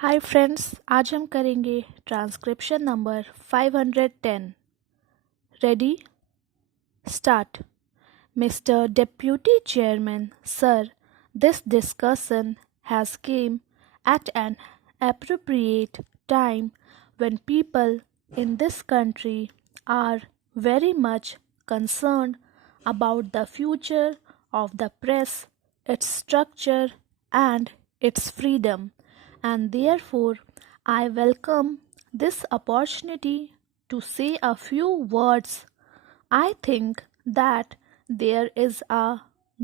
Hi friends, आज हम करेंगे transcription number 510। Ready? Start. Mr. Deputy Chairman, sir, this discussion has come at an appropriate time when people in this country are very much concerned about the future of the press, its structure, and its freedom, and therefore I welcome this opportunity to say a few words. I think that there is a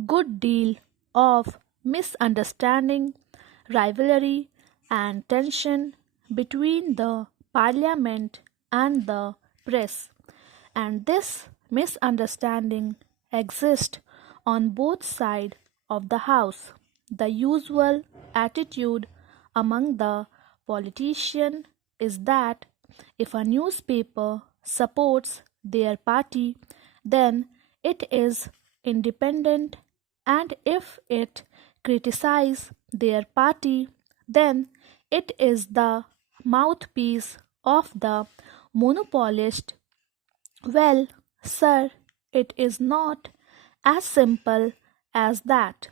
good deal of misunderstanding, rivalry, and tension between the parliament and the press, and this misunderstanding exists on both sides of the house. The usual attitude among the politicians is that if a newspaper supports their party, then it is independent, and if it criticizes their party, then it is the mouthpiece of the monopolist. Well, sir, it is not as simple as that.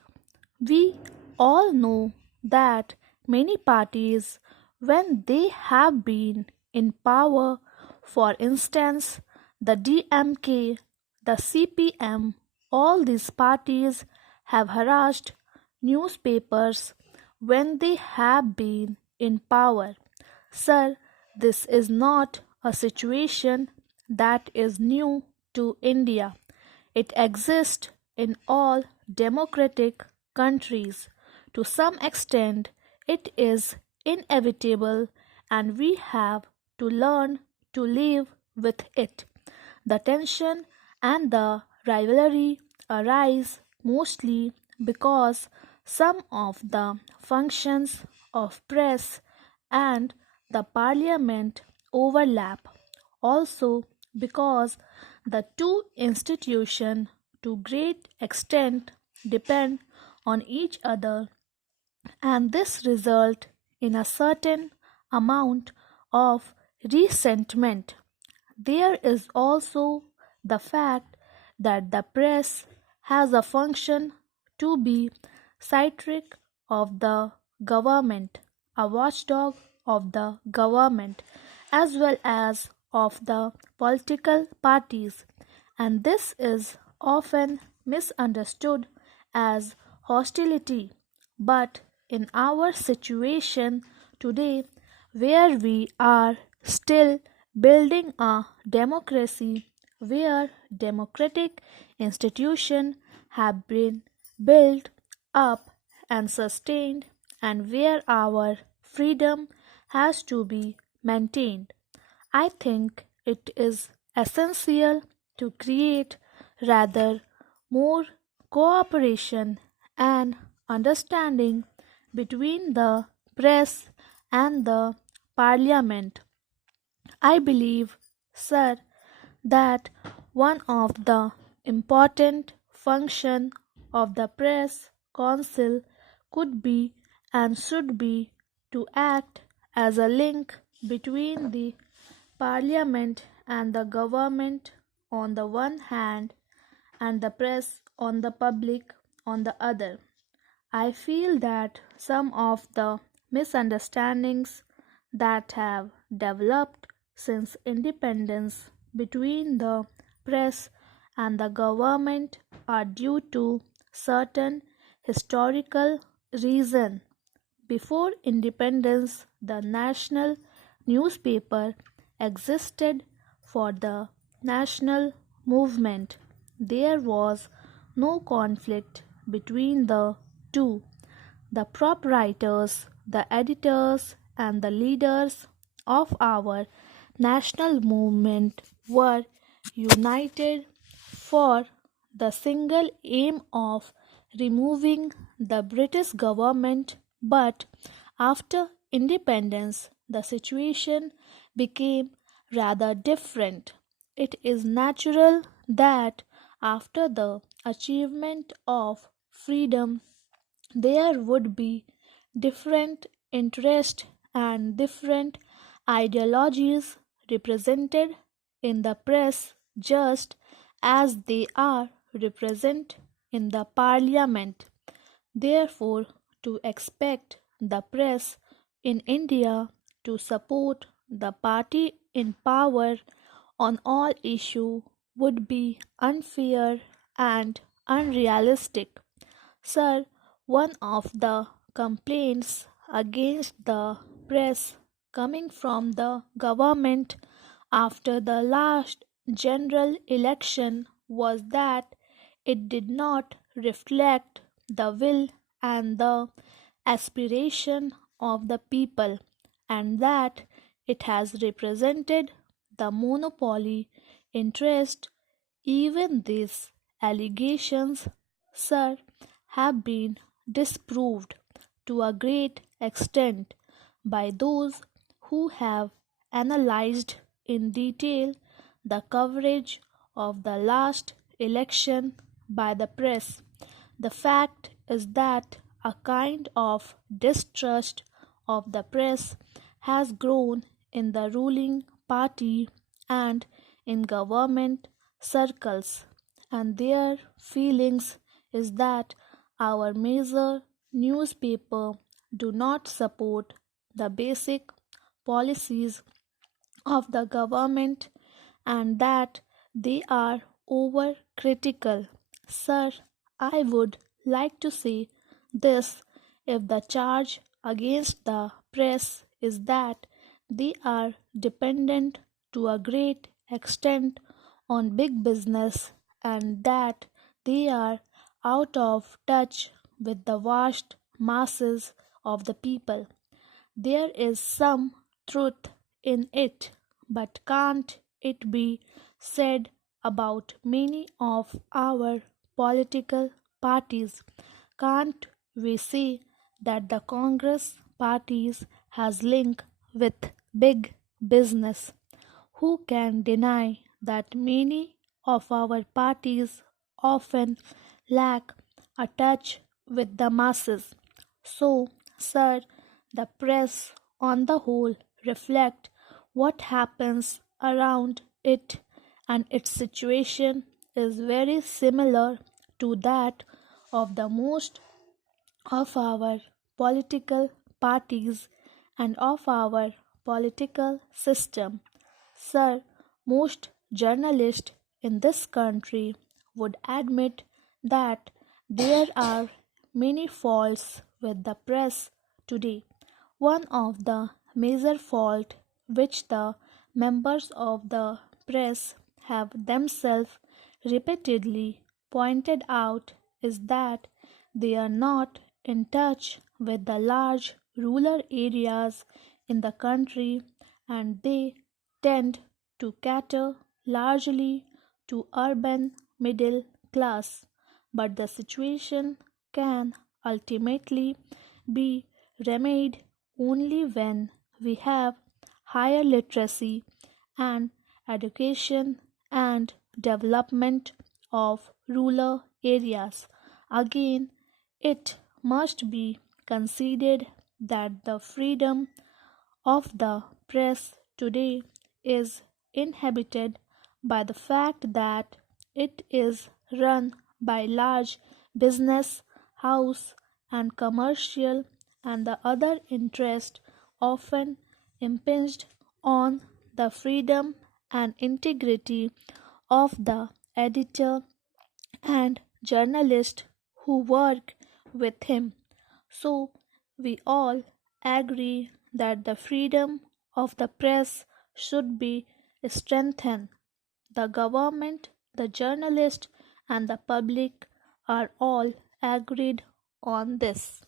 We all know that many parties, when they have been in power, for instance, the DMK, the CPM, all these parties have harassed newspapers when they have been in power. Sir, this is not a situation that is new to India. It exists in all democratic countries. To some extent, it is inevitable, and we have to learn to live with it. The tension and the rivalry arise mostly because some of the functions of press and the parliament overlap. Also, because the two institutions to great extent depend on each other, and this result in a certain amount of resentment. There is also the fact that the press has a function to be satiric of the government, a watchdog of the government, as well as of the political parties, and this is often misunderstood as hostility. But in our situation today, where we are still building a democracy, where democratic institutions have been built up and sustained, and where our freedom has to be maintained, I think it is essential to create rather more cooperation and understanding between the press and the parliament. I believe, sir, that one of the important functions of the press council could be and should be to act as a link between the parliament and the government on the one hand, and the press on the public on the other. I feel that some of the misunderstandings that have developed since independence between the press and the government are due to certain historical reason. Before independence, the national newspaper existed for the national movement. There was no conflict between the two. The proprietors, the editors, and the leaders of our national movement were united for the single aim of removing the British government, but after independence, the situation became rather different. It is natural that after the achievement of freedom, there would be different interests and different ideologies represented in the press just as they are represented in the parliament. Therefore, to expect the press in India to support the party in power on all issues would be unfair and unrealistic. Sir, one of the complaints against the press coming from the government after the last general election was that it did not reflect the will and the aspiration of the people, and that it has represented the monopoly interest. Even these allegations, sir, have been disproved to a great extent by those who have analyzed in detail the coverage of the last election by the press. The fact is that a kind of distrust of the press has grown in the ruling party and in government circles, and their feelings is that our major newspaper do not support the basic policies of the government and that they are overcritical. Sir, I would like to say this: if the charge against the press is that they are dependent to a great extent on big business and that they are out of touch with the vast masses of the people, there is some truth in it, but can't it be said about many of our political parties? Can't we see that the Congress parties has link with big business? Who can deny that many of our parties often lack a touch with the masses? So, sir, the press on the whole reflect what happens around it, and its situation is very similar to that of the most of our political parties and of our political system. Sir, most journalists in this country would admit that there are many faults with the press today. One of the major faults which the members of the press have themselves repeatedly pointed out is that they are not in touch with the large rural areas in the country, and they tend to cater largely to urban middle class. But the situation can ultimately be remedied only when we have higher literacy and education and development of rural areas. Again, it must be considered that the freedom of the press today is inhibited by the fact that it is run by large business house and commercial, and the other interest often impinged on the freedom and integrity of the editor and journalist who work with him. So, we all agree that the freedom of the press should be strengthened. The government, the journalist, and the public are all agreed on this.